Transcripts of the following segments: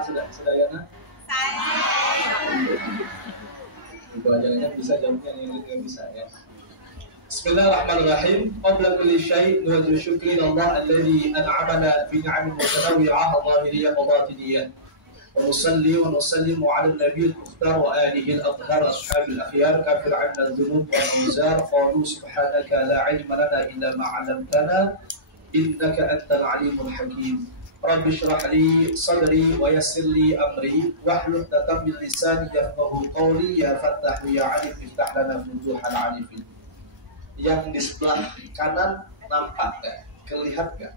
sudah Yana? Itu aja kan bisa jawabnya, yang nggak bisa ya. Bismillahirrahmanirrahim. Qabla kulli syai' nuwajjihu syukri lillah alladzi an'amana bi ni'amin mutanawwi'ah dhahiriyyah wa batiniyyah. Wa nusalli wa nusallimu 'ala an-nabiyil mukhtar wa alihi al-athhar ashabil akhyar kafir 'anna adh-dhunub wal awzar qalu subhanaka la 'ilma lana illa ma 'allamtana innaka antal 'alimul hakim. Rabbi shrah li sadri wa yassir li amri wahlul 'uqdatam min lisani yafqahu qawli ya fattah ya 'alim iftah lana futuhal 'arifin. Yang di sebelah kanan nampak nggak? Kelihatan nggak?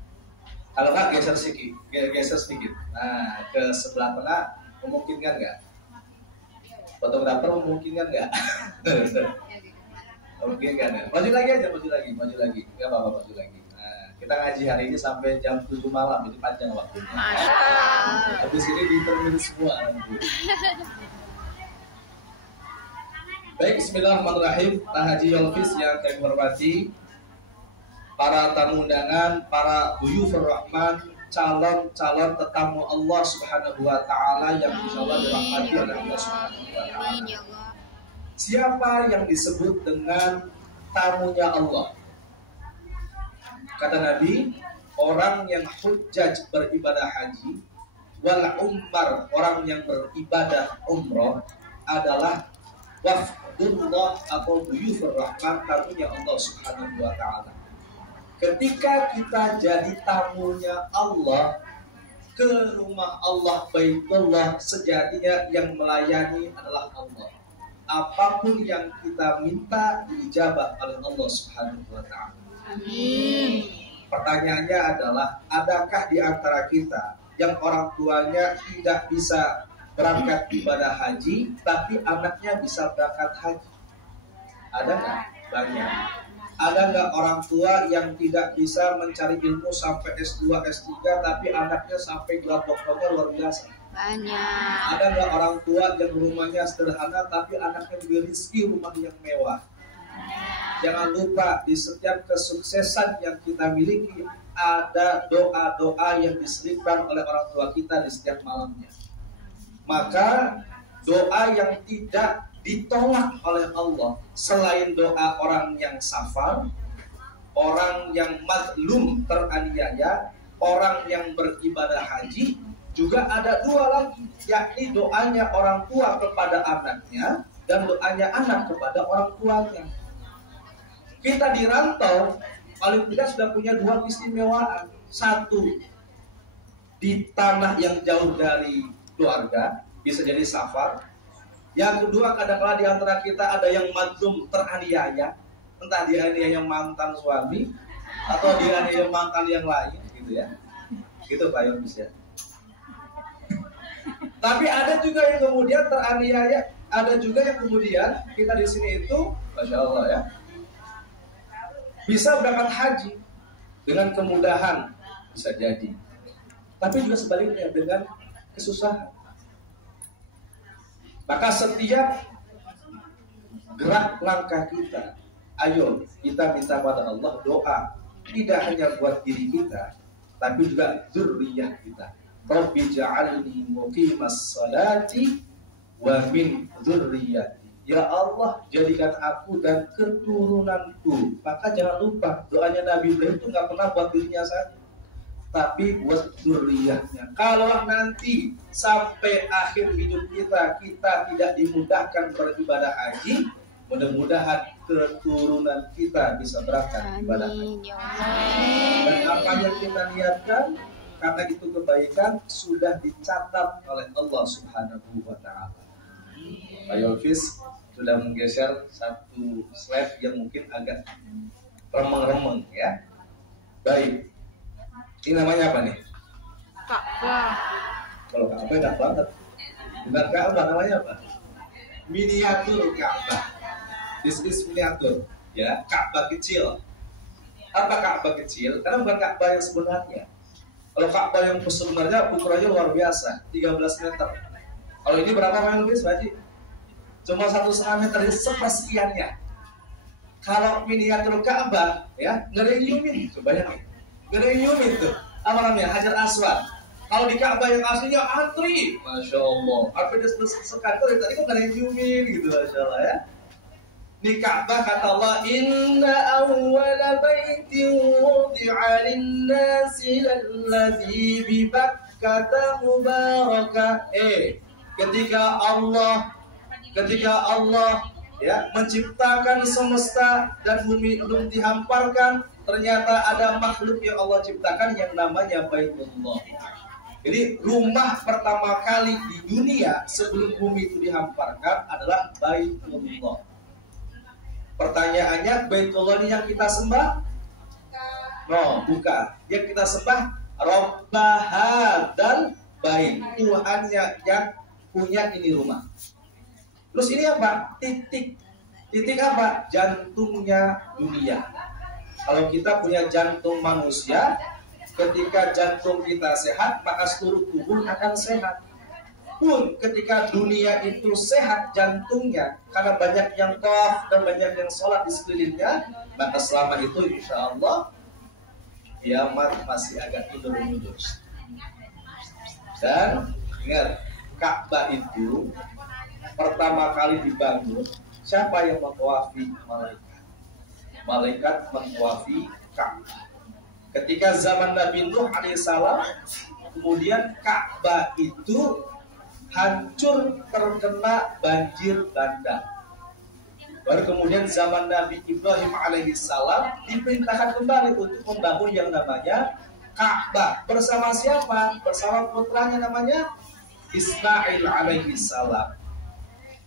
Kalau nggak geser sedikit. Nah, ke sebelah tengah memungkinkan nggak? Fotografer memungkinkan nggak? Memungkinkan ya. Maju lagi aja, maju lagi. Nggak apa-apa, maju lagi. Nah, kita ngaji hari ini sampai jam 7 malam, jadi panjang waktunya. Habis ini ditermin semua nanti. Baik, bismillahirrahmanirrahim. Pak Haji Yolfis yang kami hormati, para tamu undangan, para duyufur rahman, calon-calon tetamu Allah Subhanahu wa taala yang insyaallah dirahmati oleh Allah Subhanahu wa taala. Siapa yang disebut dengan tamunya Allah? Kata Nabi, orang yang hujjaj beribadah haji, wal umar, orang yang beribadah umroh adalah wafdullah atau duyufur rahman, tamunya Allah Subhanahu wa taala. Ketika kita jadi tamunya Allah ke rumah Allah Baitullah, sejatinya yang melayani adalah Allah. Apapun yang kita minta diijabah oleh Allah Subhanahu wa taala. Amin. Pertanyaannya adalah, adakah di antara kita yang orang tuanya tidak bisa berangkat ibadah haji, tapi anaknya bisa berangkat haji? Ada nggak? Banyak. Ada nggak orang tua yang tidak bisa mencari ilmu sampai S2, S3, tapi anaknya sampai gelar doktornya luar biasa? Banyak. Ada nggak orang tua yang rumahnya sederhana, tapi anaknya diberi rezeki rumah yang mewah? Jangan lupa, di setiap kesuksesan yang kita miliki ada doa-doa yang diselipkan oleh orang tua kita di setiap malamnya. Maka doa yang tidak ditolak oleh Allah selain doa orang yang safar, orang yang mazlum teraniaya, orang yang beribadah haji, juga ada dua lagi, yakni doanya orang tua kepada anaknya dan doanya anak kepada orang tuanya. Kita di rantau paling tidak sudah punya dua keistimewaan. Satu, di tanah yang jauh dari keluarga, bisa jadi safar. Yang kedua, kadang-kadang di antara kita ada yang mazlum teraniaya, entah dianiaya mantan suami atau dianiaya mantan yang lain, gitu ya. Gitu Pak Yonus ya. Tapi ada juga yang kemudian teraniaya, ada juga yang kemudian kita di sini itu, Masya Allah ya, bisa berangkat haji dengan kemudahan, bisa jadi. Tapi juga sebaliknya dengan kesusahan. Maka setiap gerak langkah kita, ayo kita minta pada Allah doa, tidak hanya buat diri kita, tapi juga dzurriyyah kita. Rabbi ja'alni muqimas salati wa min dzurriyyati. Ya Allah, jadikan aku dan keturunanku. Maka jangan lupa, doanya Nabi Ibrahim itu nggak pernah buat dirinya saja, tapi buat dzurriyyahnya. Kalau nanti sampai akhir hidup kita tidak dimudahkan beribadah haji, mudah-mudahan keturunan kita bisa berangkat ibadah haji. Dan apa yang kita niatkan, karena itu kebaikan sudah dicatat oleh Allah Subhanahu wa taala. Pak Yolfis sudah menggeser satu slide yang mungkin agak remeng-remeng ya. Baik. Ini namanya apa nih? Ka'bah. Kalau Ka'bah enak banget. Bukan Ka'bah, namanya apa? Miniatur Ka'bah. This is miniatur, ya, Ka'bah kecil. Apa Ka'bah kecil? Karena bukan Ka'bah yang sebenarnya. Kalau Ka'bah yang sebenarnya ukurannya luar biasa, 13 meter. Kalau ini berapa meter, Pak Haji? Cuma 1,5 meter, sepersekiannya. Kalau miniatur Ka'bah, ya, ngerinyumin, coba ya. Ngerinyumin tuh, apa namanya? Hajar Aswad. Kalau di Ka'bah yang aslinya antri, masya Allah. Apa sekantor tadi kok nggak ada yang ciumin gitu, masya Allah ya. Di Ka'bah kata Allah, Inna awwala baitin wudi'a lin-nasi lalladzi bi Bakkata mubaraka. Ketika Allah ya menciptakan semesta dan bumi belum dihamparkan, ternyata ada makhluk yang Allah ciptakan yang namanya Baitullah. Jadi rumah pertama kali di dunia sebelum bumi itu dihamparkan adalah Baitullah. Pertanyaannya, Baitullah ini yang kita sembah? No, bukan. Yang kita sembah Rabbah dan Bait. Tuhannya yang punya ini rumah. Terus ini apa? Titik. Titik apa? Jantungnya dunia. Kalau kita punya jantung manusia, ketika jantung kita sehat, maka seluruh tubuh akan sehat. Pun ketika dunia itu sehat jantungnya, karena banyak yang tawaf dan banyak yang sholat di sekelilingnya, maka selama itu insya Allah kiamat masih agak mundur-mundur. Dan ingat, Ka'bah itu pertama kali dibangun, siapa yang mentawafi? Malaikat. Malaikat mentawafi Ka'bah. Ketika zaman Nabi Nuh alaihissalam, kemudian Ka'bah itu hancur terkena banjir bandang. Baru kemudian zaman Nabi Ibrahim alaihissalam diperintahkan kembali untuk membangun yang namanya Ka'bah. Bersama siapa? Bersama putranya namanya Ismail alaihissalam.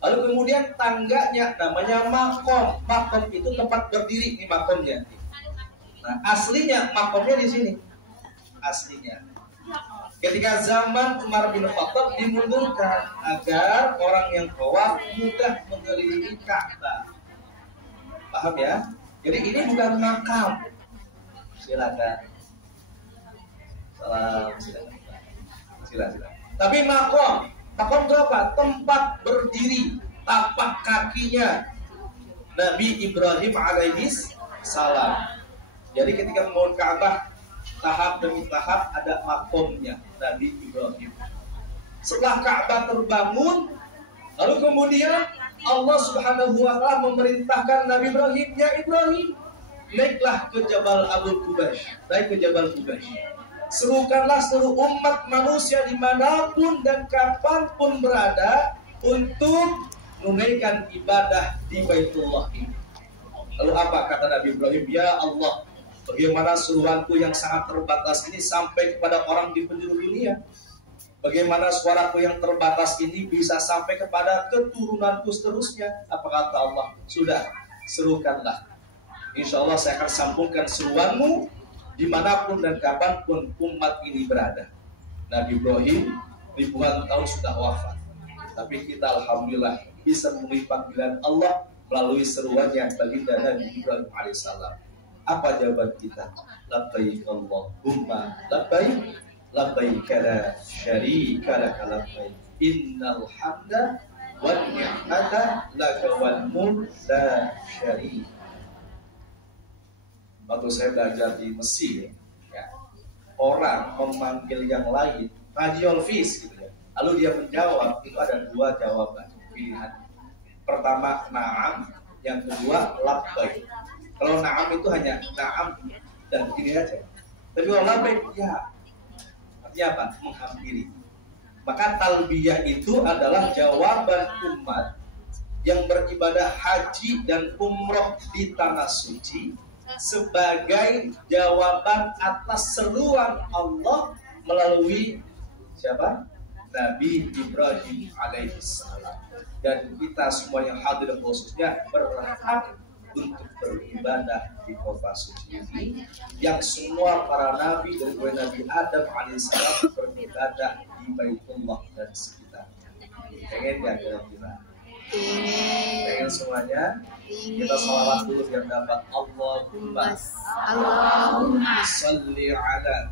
Lalu kemudian tangganya namanya makom. Makom itu tempat berdiri, ini makomnya. Nah, aslinya makomnya di sini. Aslinya. Ketika zaman Umar bin Khattab dimundurkan agar orang yang tawaf mudah mengelilingi Ka'bah. Paham ya? Jadi ini bukan makam. Silakan. Salam, silakan. Tapi makom. Makom itu apa? Tempat berdiri, tapak kakinya Nabi Ibrahim alaihis salam. Jadi ketika membangun Ka'bah, tahap demi tahap ada makomnya Nabi Ibrahim. Setelah Ka'bah terbangun, lalu kemudian Allah Subhanahu wa Ta'ala memerintahkan Nabi Ibrahim, ya Ibrahim, naiklah ke Jabal Abu Qubays, naik ke Jabal Qubays. Serukanlah seluruh umat manusia dimanapun dan kapanpun berada untuk menunaikan ibadah di Baitullah ini. Lalu apa kata Nabi Ibrahim? Ya Allah, bagaimana seruanku yang sangat terbatas ini sampai kepada orang di penjuru dunia? Bagaimana suaraku yang terbatas ini bisa sampai kepada keturunanku seterusnya? Apa kata Allah? Sudah, serukanlah. Insya Allah saya akan sambungkan seruanmu dimanapun dan kapanpun umat ini berada. Nabi Ibrahim ribuan tahun sudah wafat, tapi kita alhamdulillah bisa memenuhi panggilan Allah melalui seruannya baginda Nabi Ibrahim alaihissalam. Apa jawaban kita? Labbaik Allahumma labbaik, labbaik la syarika laka labbaik, innal hamda wan ni'mata laka wal mulk la syarika. Waktu saya belajar di Mesir, ya, orang memanggil yang lain radiolfis gitu ya. Lalu dia menjawab, itu ada dua jawaban pilihan. Pertama na'am, yang kedua labbaik. Kalau na'am itu hanya na'am dan begini aja. Tapi kalau labbaik, ya artinya apa? Menghampiri. Maka talbiyah itu adalah jawaban umat yang beribadah haji dan umroh di tanah suci sebagai jawaban atas seruan Allah melalui siapa? Nabi Ibrahim alaihissalam. Dan kita semua yang hadir khususnya berhak untuk beribadah di kota suci ini, yang semua para nabi dari mulai Nabi Adam alaihissalam beribadah di Baitullah dan sekitarnya. Pengen ya kira-kira? Pengen semuanya? Kita salawat dulu biar dapat. Allahumma salli ala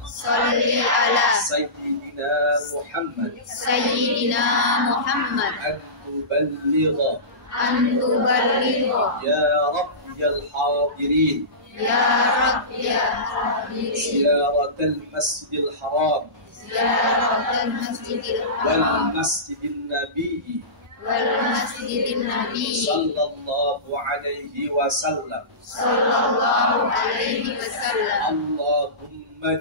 Sayyidina Muhammad an tuballigha ya Rabbiyal hadirin ziyaratal masjidil haram ziyaratal masjidil wal haram masjidin nabi wal masjidin nabi sallallahu alaihi wasallam. sallallahu alaihi wasallam. Allahumma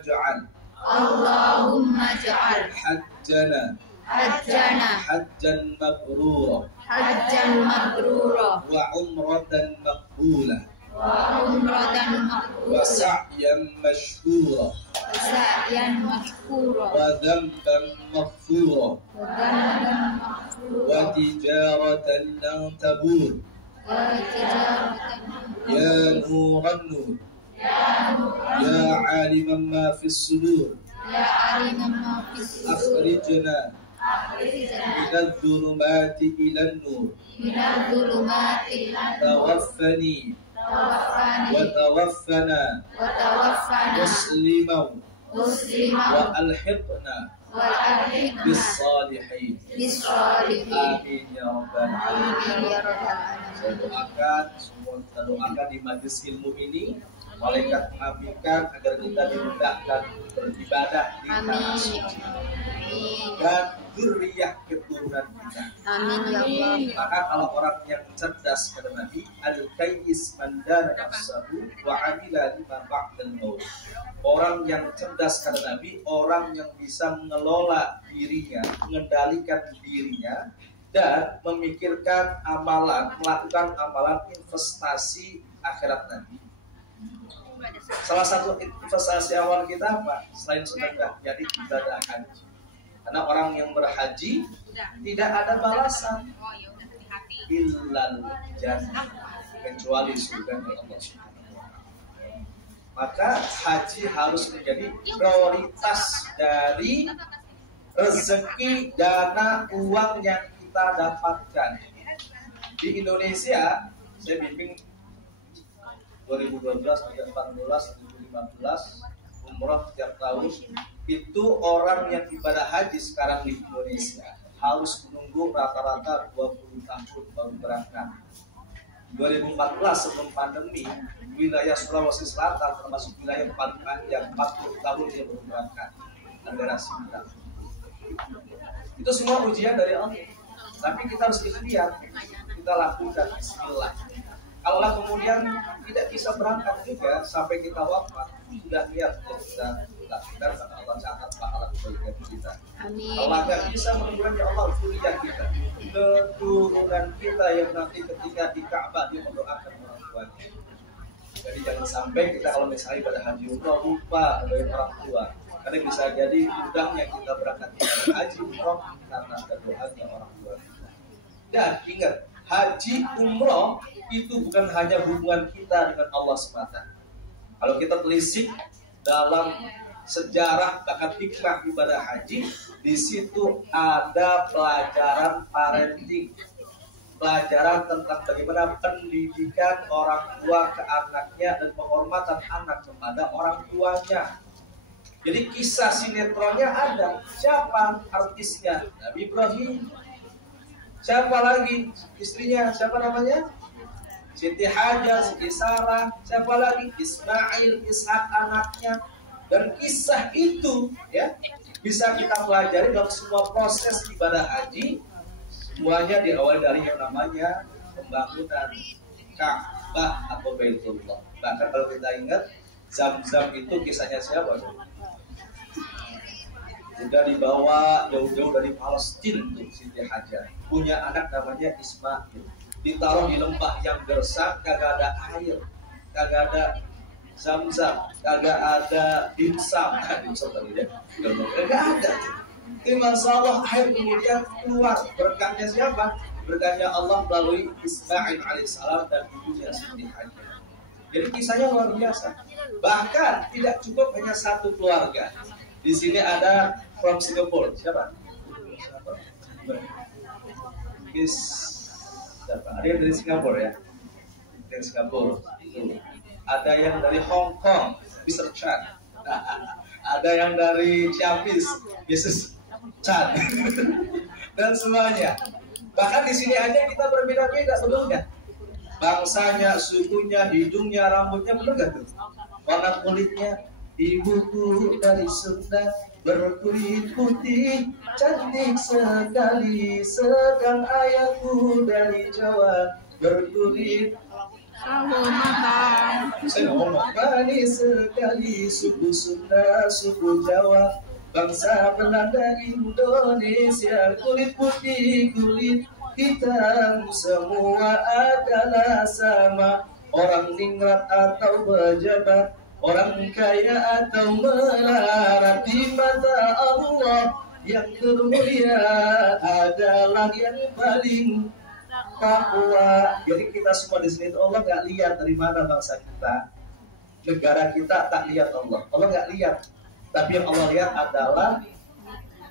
Allahumma ij'al ja'al hajjana hajjan mabrura hajjan mabrura wa umratan maqbulah wa umratan wa maqbula sa'yan mashkura wa sa'yan mashkura wa dhanban maghfura wa dhanban wa maghfura tijaratan lan tabur wa tijaratan ya nuran nur ya aliman ma fis sudur ya aliman ma fis sudur akhrijna akhrijna minadh dhulumati ilan nur minadh dhulumati ilan nur tawaffani wa tawaffana wa tawaffana musliman musliman wa alhiqna wa alhiqna bis salihin. bis-shalihin. Amin ya rabbal alamin. Amin ya rabbal alamin. Saya doakan semua, kita doakan di majelis ilmu ini malaikat mengaminkan agar kita dimudahkan beribadah di tanah suci dan dzurriyyah keturunan kita. Amin ya Allah. Maka kalau orang yang cerdas kata Nabi, al-kayyis man dana nafsahu wa amila lima ba'dal maut. Orang yang cerdas kata Nabi, orang yang bisa mengelola dirinya, mengendalikan dirinya dan memikirkan amalan, melakukan amalan investasi akhirat nanti. Salah satu investasi awal kita apa? Selain sedekah, jadi ibadah haji. Karena orang yang berhaji tidak ada balasan illal jannah, kecuali surga dari Allah Subhanahu wa taala. Maka haji harus menjadi prioritas dari rezeki dana uang yang kita dapatkan. Di Indonesia, saya bimbing 2012, 2014, 2015 umrah setiap tahun. Itu orang yang ibadah haji sekarang di Indonesia harus menunggu rata-rata 20 tahun baru berangkat. 2014 sebelum pandemi, wilayah Sulawesi Selatan termasuk wilayah paling panjang 40 tahun dia baru berangkat. Negara Sintang. Itu semua ujian dari Allah. Tapi kita harus ikhtiar, kita lakukan bismillah. Kalau kemudian tidak bisa berangkat juga sampai kita wafat, sudah niat yang kita lakukan, karena Allah catat pahala kebaikan kita. Amin. Kalau nggak bisa menunjukkan ya Allah zuriyah kita, keturunan kita yang nanti ketika di Ka'bah dia mendoakan orang tuanya. Jadi jangan sampai kita kalau misalnya pada haji umroh lupa dari orang tua, karena bisa jadi mudahnya kita berangkat haji umroh karena ada doanya orang tua kita. Dan ingat, haji umroh itu bukan hanya hubungan kita dengan Allah semata. Kalau kita telisik dalam sejarah bahkan hikmah ibadah haji, di situ ada pelajaran parenting, pelajaran tentang bagaimana pendidikan orang tua ke anaknya dan penghormatan anak kepada orang tuanya. Jadi kisah sinetronnya ada. Siapa artisnya? Nabi Ibrahim. Siapa lagi istrinya? Siapa namanya? Siti Hajar, Siti Sarah. Siapa lagi? Ismail, Ishak anaknya. Dan kisah itu ya bisa kita pelajari dalam semua proses ibadah haji. Semuanya diawali dari yang namanya pembangunan Ka'bah atau Baitullah. Bahkan kalau kita ingat, Zam-Zam itu kisahnya siapa? Sudah dibawa jauh-jauh dari Palestina untuk Siti Hajar. Punya anak namanya Ismail. Ditaruh di lembah yang gersang, kagak ada air, kagak ada Zam-Zam, kagak ada dimsum. Dimsum tadi ya, kagak ada. Tapi Masya Allah, air kemudian keluar. Berkahnya siapa? Berkahnya Allah melalui Ismail alaihissalam dan ibunya Siti Hajar. Jadi kisahnya luar biasa. Bahkan tidak cukup hanya satu keluarga. Di sini ada from Singapore. Siapa? Ada yang dari Singapura ya, dari Singapura. Ada yang dari Hong Kong, Mr. Chan. Ada yang dari Ciamis, Mrs. Chan. Dan semuanya. Bahkan di sini aja kita berbeda-beda, betul nggak? Bangsanya, sukunya, hidungnya, rambutnya, betul nggak tuh? Warna kulitnya, ibuku dari Sunda, berkulit putih, cantik sekali, sedang ayahku dari Jawa, berkulit Sawo matang. saya ngomong manis sekali, suku Sunda, suku Jawa, bangsa Belanda Indonesia, kulit putih, kulit hitam, semua adalah sama. Orang ningrat atau pejabat, orang kaya atau melarat, di mata Allah yang termulia adalah yang paling takwa. Jadi kita semua di sini Allah nggak lihat dari mana bangsa kita, negara kita tak lihat Allah. Allah nggak lihat, tapi yang Allah lihat adalah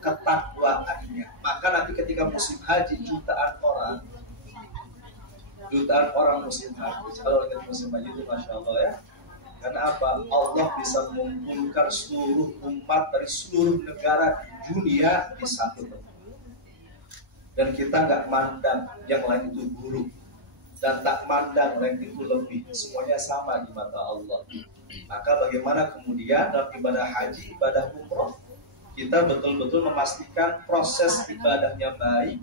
ketakwaannya. Maka nanti ketika musim haji jutaan orang musim haji. Kalau lagi musim haji itu masya Allah ya. Karena apa? Allah bisa mengumpulkan seluruh umat dari seluruh negara dunia di satu tempat. Dan kita nggak mandang yang lain itu buruk dan tak mandang yang lain itu lebih, semuanya sama di mata Allah. Maka bagaimana kemudian dalam ibadah haji, ibadah umroh, kita betul-betul memastikan proses ibadahnya baik,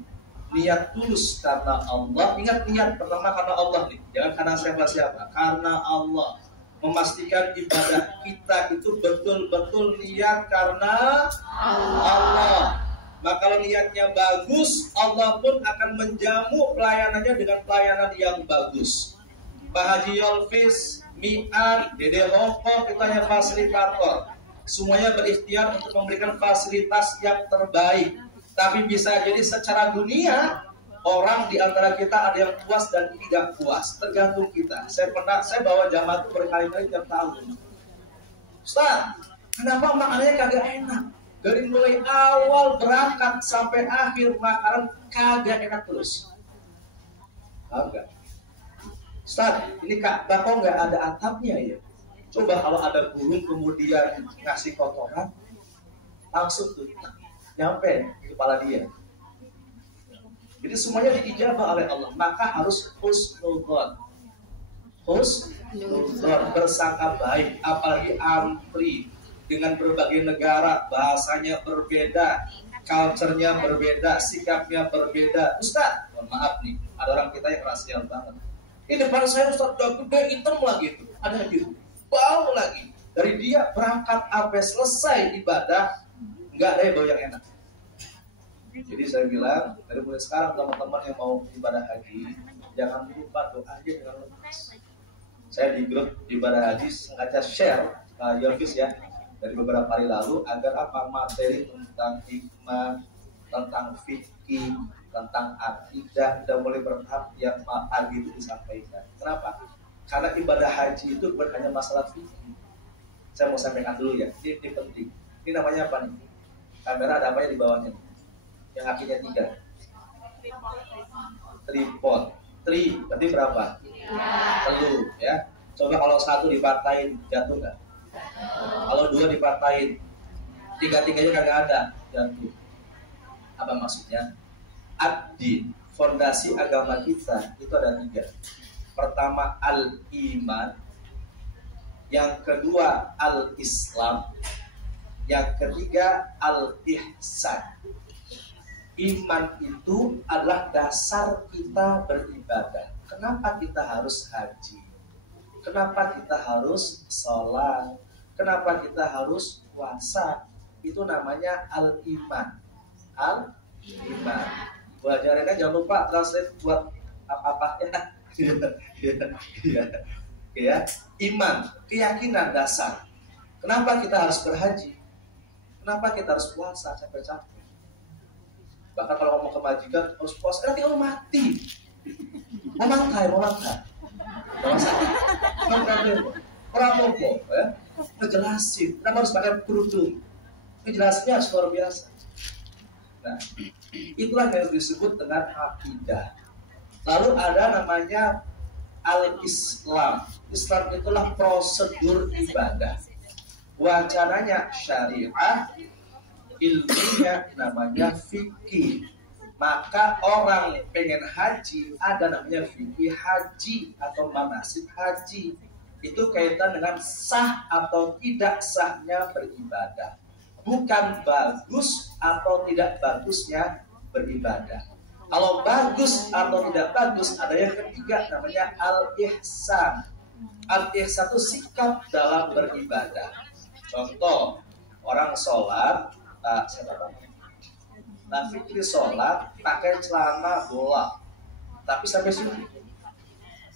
niat tulus karena Allah. Ingat, niat pertama karena Allah nih, jangan karena siapa-siapa, karena Allah. Memastikan ibadah kita itu betul-betul niat karena Allah. Maka kalau niatnya bagus, Allah pun akan menjamu pelayanannya dengan pelayanan yang bagus. Pak Haji Yolfis, Mi'an, Dede Hoko, kita yang fasilitator, semuanya berikhtiar untuk memberikan fasilitas yang terbaik. Tapi bisa jadi secara dunia, orang di antara kita ada yang puas dan tidak puas, tergantung kita. Saya bawa jamaah itu berkali-kali tiap tahun. Ustaz, kenapa makanannya kagak enak? Dari mulai awal berangkat sampai akhir makanan kagak enak terus. Kagak. Ustaz, ini Ka'bah kok nggak ada atapnya ya? Coba kalau ada burung kemudian ngasih kotoran, langsung tuh nyampe di kepala dia. Jadi semuanya diijabah oleh Allah. Maka harus husnudzon, bersangka baik, apalagi ampli. Dengan berbagai negara, bahasanya berbeda, culture-nya berbeda, sikapnya berbeda. Ustaz, mohon maaf nih, ada orang kita yang rasial banget. Ini depan saya Ustaz, udah gede, hitam lagi itu, ada biru, bau lagi. Dari dia berangkat sampai selesai ibadah, nggak ada yang bau yang enak. Jadi saya bilang, dari mulai sekarang teman-teman yang mau ibadah haji, jangan lupa doanya dengan lepas. Saya di grup ibadah haji sengaja share, Yofis ya, dari beberapa hari lalu, agar apa, materi tentang hikmah, tentang fikih, tentang akidah sudah mulai bertahap yang pagi itu disampaikan. Kenapa? Karena ibadah haji itu bukan hanya masalah fikih. Saya mau sampaikan dulu ya, ini penting. Ini namanya apa nih? Kamera ada apa ya di bawahnya? Yang akhirnya 3. Tripod. Berarti berapa? Telur ya. Coba kalau 1 dipatahin, jatuh nggak? Kalau 2 dipatahin, 3-tiganya kagak ada, jatuh. Apa maksudnya? Ad-din, fondasi agama kita itu ada 3. Pertama al-iman, yang kedua al-islam, yang ketiga al-ihsan. Iman itu adalah dasar kita beribadah. Kenapa kita harus haji? Kenapa kita harus sholat? Kenapa kita harus puasa? Itu namanya al-iman. Al-iman. Belajarnya kan jangan lupa translate buat apa-apa ya. Iman, keyakinan dasar. Kenapa kita harus berhaji? Kenapa kita harus puasa capek-capek? Bahkan kalau ngomong ke majikan harus puasa, nanti kamu mati. Mau makan. Orang ngomong ya, ngejelasin kenapa harus pakai kerudung. Ngejelasinnya harus luar biasa. Nah, itulah yang disebut dengan akidah. Lalu ada namanya al-Islam. Islam itulah prosedur ibadah. Wacananya syariah, ilmunya namanya fikih. Maka orang pengen haji ada namanya fikih haji atau manasik haji. Itu kaitan dengan sah atau tidak sahnya beribadah. bukan bagus atau tidak bagusnya beribadah. Kalau bagus atau tidak bagus, ada yang ketiga namanya al-ihsan. Al-ihsan itu sikap dalam beribadah. Contoh, orang sholat, Fikri sholat pakai celana bola, tapi sampai sini,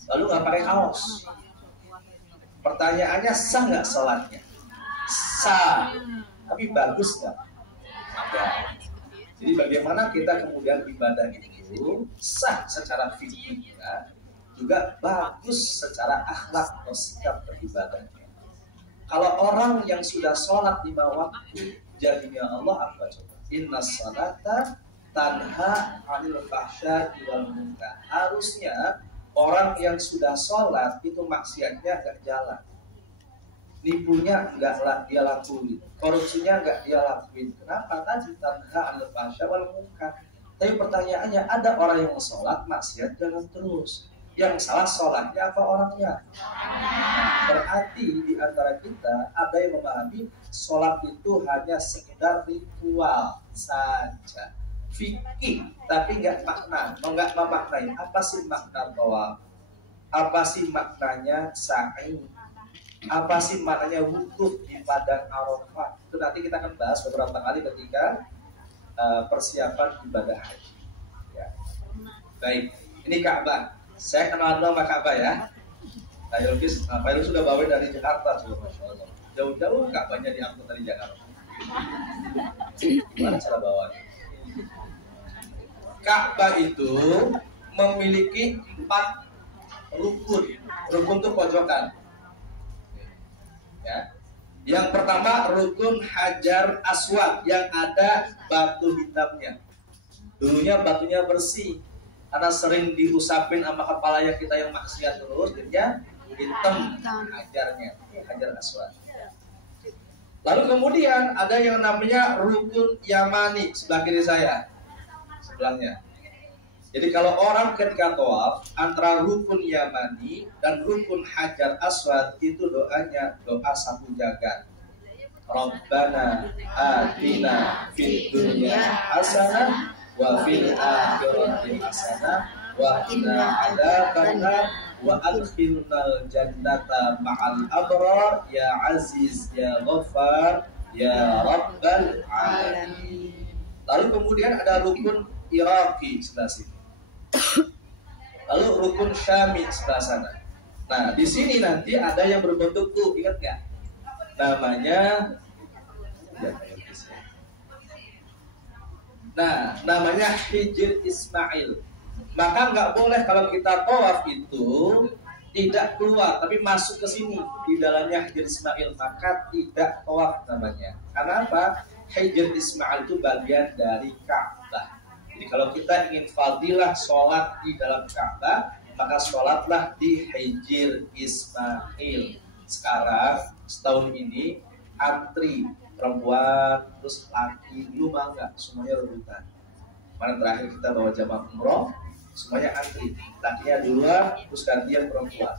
lalu nggak pakai kaos. Pertanyaannya, sah nggak sholatnya? Sah, tapi bagus nggak? Enggak. Jadi bagaimana kita kemudian ibadah itu sah secara fikihnya, juga bagus secara akhlak atau sikap beribadahnya. Kalau orang yang sudah sholat 5 waktu, jadinya Allah apa coba? Inna salata tanha 'anil fahsya'i wal munkar. Harusnya orang yang sudah sholat itu maksiatnya nggak jalan, nipunya nggak dia lakuin, korupsinya nggak dia lakuin. Kenapa? Tadi tanha 'anil fahsya'i wal munkar. Tapi pertanyaannya, ada orang yang sholat maksiat jalan terus. Yang salah sholatnya apa orangnya? Berarti di antara kita ada yang memahami sholat itu hanya sekedar ritual saja, fikih, tapi nggak makna, nggak memaknai apa sih makna tawaf, apa sih maknanya sa'i, apa sih maknanya wukuf di padang Arafah. Itu nanti kita akan bahas beberapa kali ketika persiapan ibadah haji. Ya. Baik, ini Ka'bah. Saya kenal nama Ka'bah ya. Pak Yulkis sudah bawa dari Jakarta, coba Masya Allah. Jauh-jauh Ka'bahnya diangkut dari Jakarta. Gimana cara bawanya? Ka'bah itu memiliki 4 rukun. Rukun itu pojokan. Ya. Yang pertama rukun Hajar Aswad yang ada batu hitamnya. Dulunya batunya bersih, karena sering diusapin sama kepala yang kita yang maksiat terus, jadinya hitam hajarnya, Hajar Aswad. Lalu kemudian ada yang namanya rukun Yamani sebelah kiri saya, sebelahnya. Jadi kalau orang ketika tawaf antara rukun Yamani dan rukun Hajar Aswad itu doanya doa 1 jagat. Rabbana atina fid dunya hasanah wa fil akhirati hasanah wa qina adzabannar wa adkhilnal jannata ma'al abrar ya aziz ya ghaffar ya rabbal alamin. Lalu kemudian ada rukun Iraqi sebelah sini. Lalu rukun Syami sebelah sana. Nah, di sini nanti ada yang berbentuk tuh, ingat nggak? Namanya Hijr Ismail. Maka nggak boleh kalau kita tawaf itu tidak keluar, tapi masuk ke sini di dalamnya Hijr Ismail, maka tidak tawaf namanya. Karena apa? Hijr Ismail itu bagian dari Ka'bah. Jadi kalau kita ingin fadilah sholat di dalam Ka'bah, maka sholatlah di Hijr Ismail. Sekarang setahun ini antri perempuan terus laki, lu mah enggak, semuanya rebutan. Kemarin terakhir kita bawa jamaah umroh, semuanya antri, lakinya duluan terus gantian perempuan.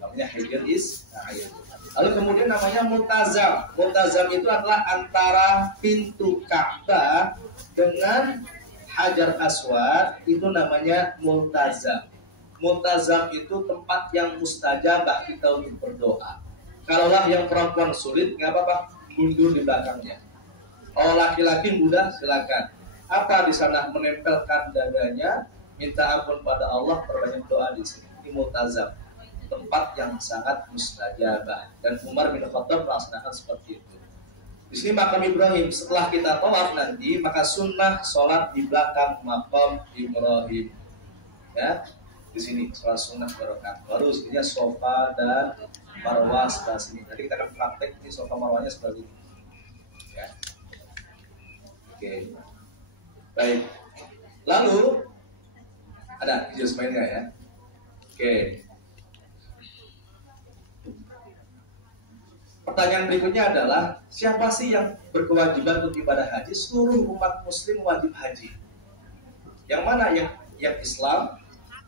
Namanya Hijr Ismail. Lalu kemudian namanya Multazam. Multazam itu adalah antara pintu Ka'bah dengan Hajar Aswad, itu namanya Multazam. Multazam itu tempat yang mustajabah kita untuk berdoa. Kalaulah yang perempuan sulit, nggak apa-apa, mundur di belakangnya. Kalau laki-laki mudah, silakan. Apa di sana? Menempelkan dadanya, minta ampun pada Allah, perbanyak doa di sini. Ini Multazam, tempat yang sangat mustajabah. Dan Umar bin Khattab melaksanakan seperti itu. Di sini makam Ibrahim. Setelah kita tawaf nanti, maka sunnah sholat di belakang makam Ibrahim. Ya, di sini sholat sunnah barokah. Baru sebenarnya sofa dan marwah sebelah sini. Nanti kita akan praktek di sofa marwahnya seperti ini. Ya. Oke. Baik. Lalu ada jus mainnya ya. Oke. Pertanyaan berikutnya adalah, siapa sih yang berkewajiban untuk ibadah haji? Seluruh umat muslim wajib haji. Yang mana? Yang Islam,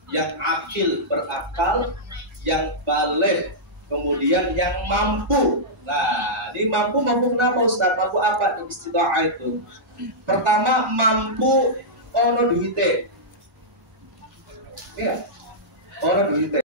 yang akil berakal, yang baligh, kemudian yang mampu Nah, ini mampu kenapa Ustaz? Mampu apa nih istidoa itu? Pertama, mampu ono duite. Iya, ono duite.